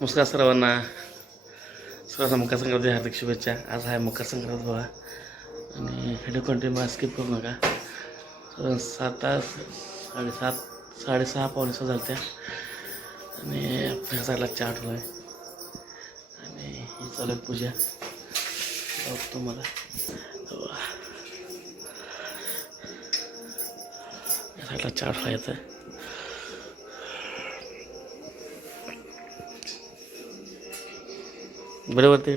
नमस्कार सर्वांना. सर्वांना मकर संक्रांती हार्दिक शुभेच्छा. आज आहे मकर संक्रांत बघा आणि व्हिडिओ कंटिन्यू स्किप करू नका. 7 तास 7:30 पावणे 6 झाल्या त्या आणि आपल्या साईडला चाट होय आणि ही चालू आहे पूजा. बघतो मला या साईडला चाट व्हायचं आहे. बरोबर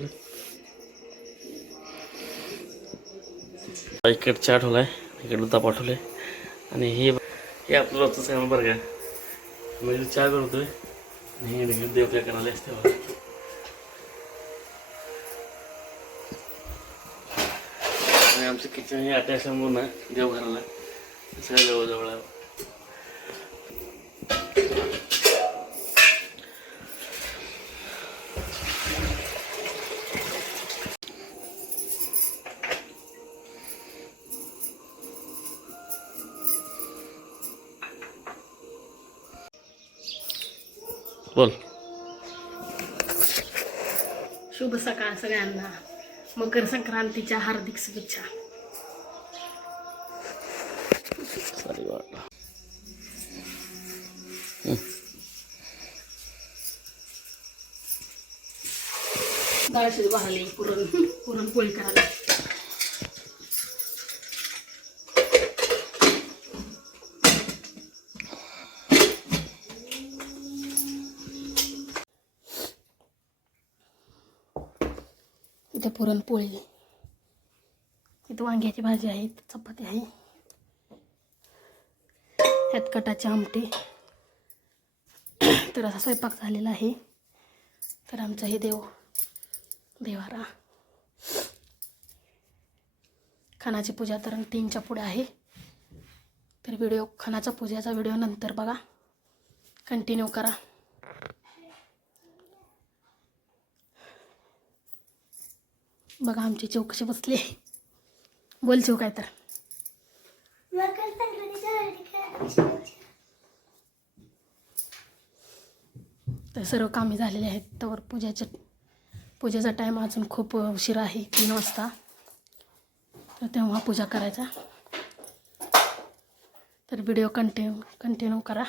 इकडे चाट ठेवला आहे, इकडे दुधा पाठवलं आहे आणि हे आपलं रोजचं सामान बरं का. म्हणजे चहा करतोय आणि हे देवपूजा करायला असते बघा. आणि आमचं किचन हे अटॅच असल्यामुळे ना देवघराला सगळं जवळजवळ आहे. बोल. शुभ सकाळ सगळ्यांना. मकर संक्रांतीच्या हार्दिक शुभेच्छा. सॉरी वाटलं. डाळ शिजू घालली, पुरणपोळी करायला. इथे पुरणपोळी, इथं वांग्याची भाजी आहे, चपाती आहे, त्यात कटाची आमटी. तर असा स्वयंपाक झालेला आहे. तर आमचं हे देवारा खणाची पूजा तर 3च्या पुढे आहे. तर खणाचा पूजेचा व्हिडिओ नंतर बघा, कंटिन्यू करा. बघा आमची चिव कशी बसली आहे. बोल चिव काय तर. तर सर्व कामे झालेले आहेत. तर पूजेचा टाईम अजून खूप उशीर आहे, 3 वाजता. तर तेव्हा पूजा करायचा. तर व्हिडिओ कंटिन्यू करा.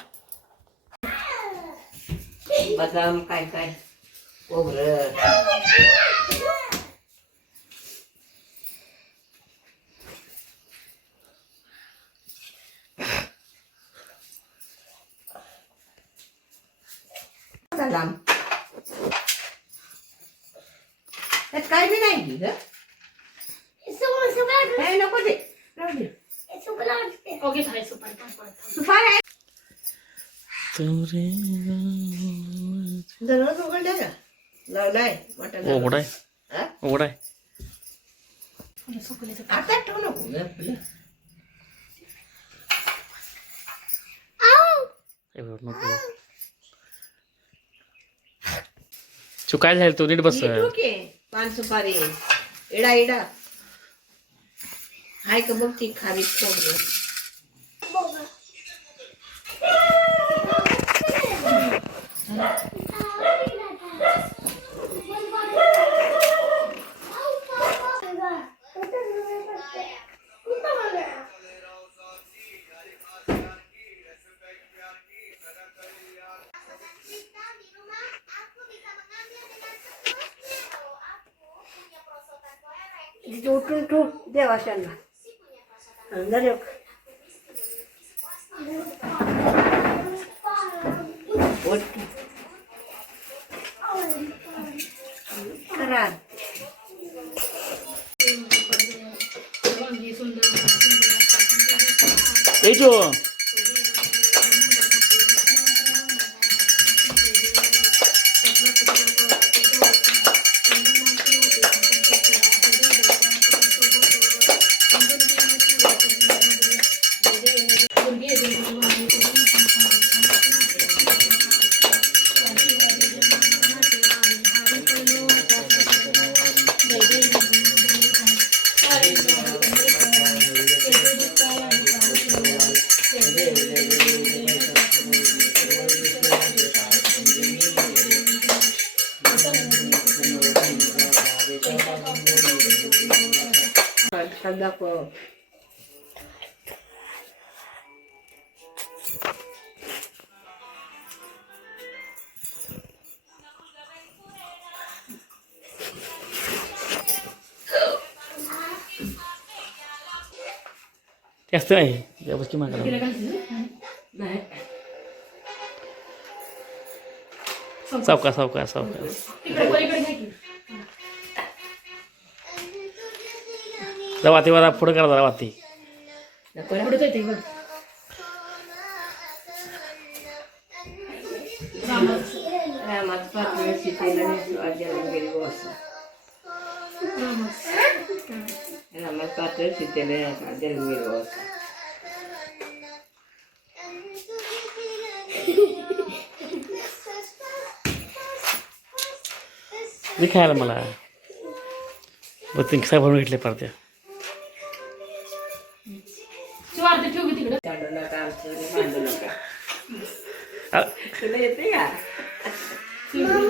बदाम काय खोबरं बदाम त्यात काय बी नाही की ग. नाही नको दे, राहू दे. ओके थाय सुपारी सुपारी आहे. दररोज उघडले का लावलाय मटण उघडा आहे, हा? उघडा आहे. आता ठेवू नको ग आपलं. नको तू काय झालं, तू नीट बस. ओके पान सुपारी इडा हाय का बघ ती खारी खोबरं. उठून ठू देवाशांना अंदर येऊ करा. हात दाखव. ते असतं आहे त्यापासून मागा तिला घालते नाही सावकाश सावकाश सावकाश तिकडे पलीकडे घ्या की. जवा ते वादा पुढं करा जरा वाती नको ना. पुढेच येते बघ. रामाचं पात्र सीतेला नेसवा जलंगेरी वसा. रामाचं पात्र सीतेला नेसवा जलंगेरी वसा. मी खायला मला बघ ते साहेब घेतले पारत्या शिवारती ठेव की तिकडे. काढू नका आमचं मांडू नका. आ, तुला येते का एवढी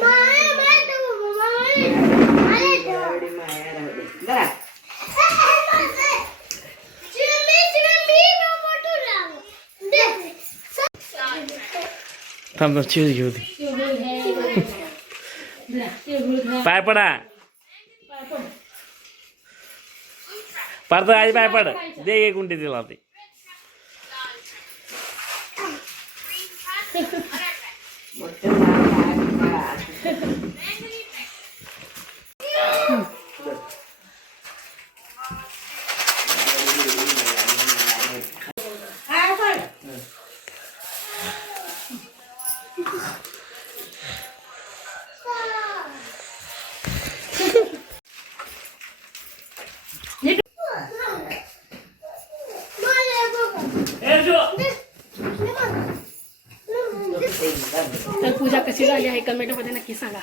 माया राहू दे जरा. थांब थांब चिज घेऊ दे तिळगुळ घ्या. जरा तिळगुळ घ्या. पाय पडा पाय पड. पार्थ आधी पाय पड दे एक गुंडी दिला ते मोठं झाड आहे, काय पण तर पूजा कशी झाली आहे कमेंटमध्ये नक्की सांगा.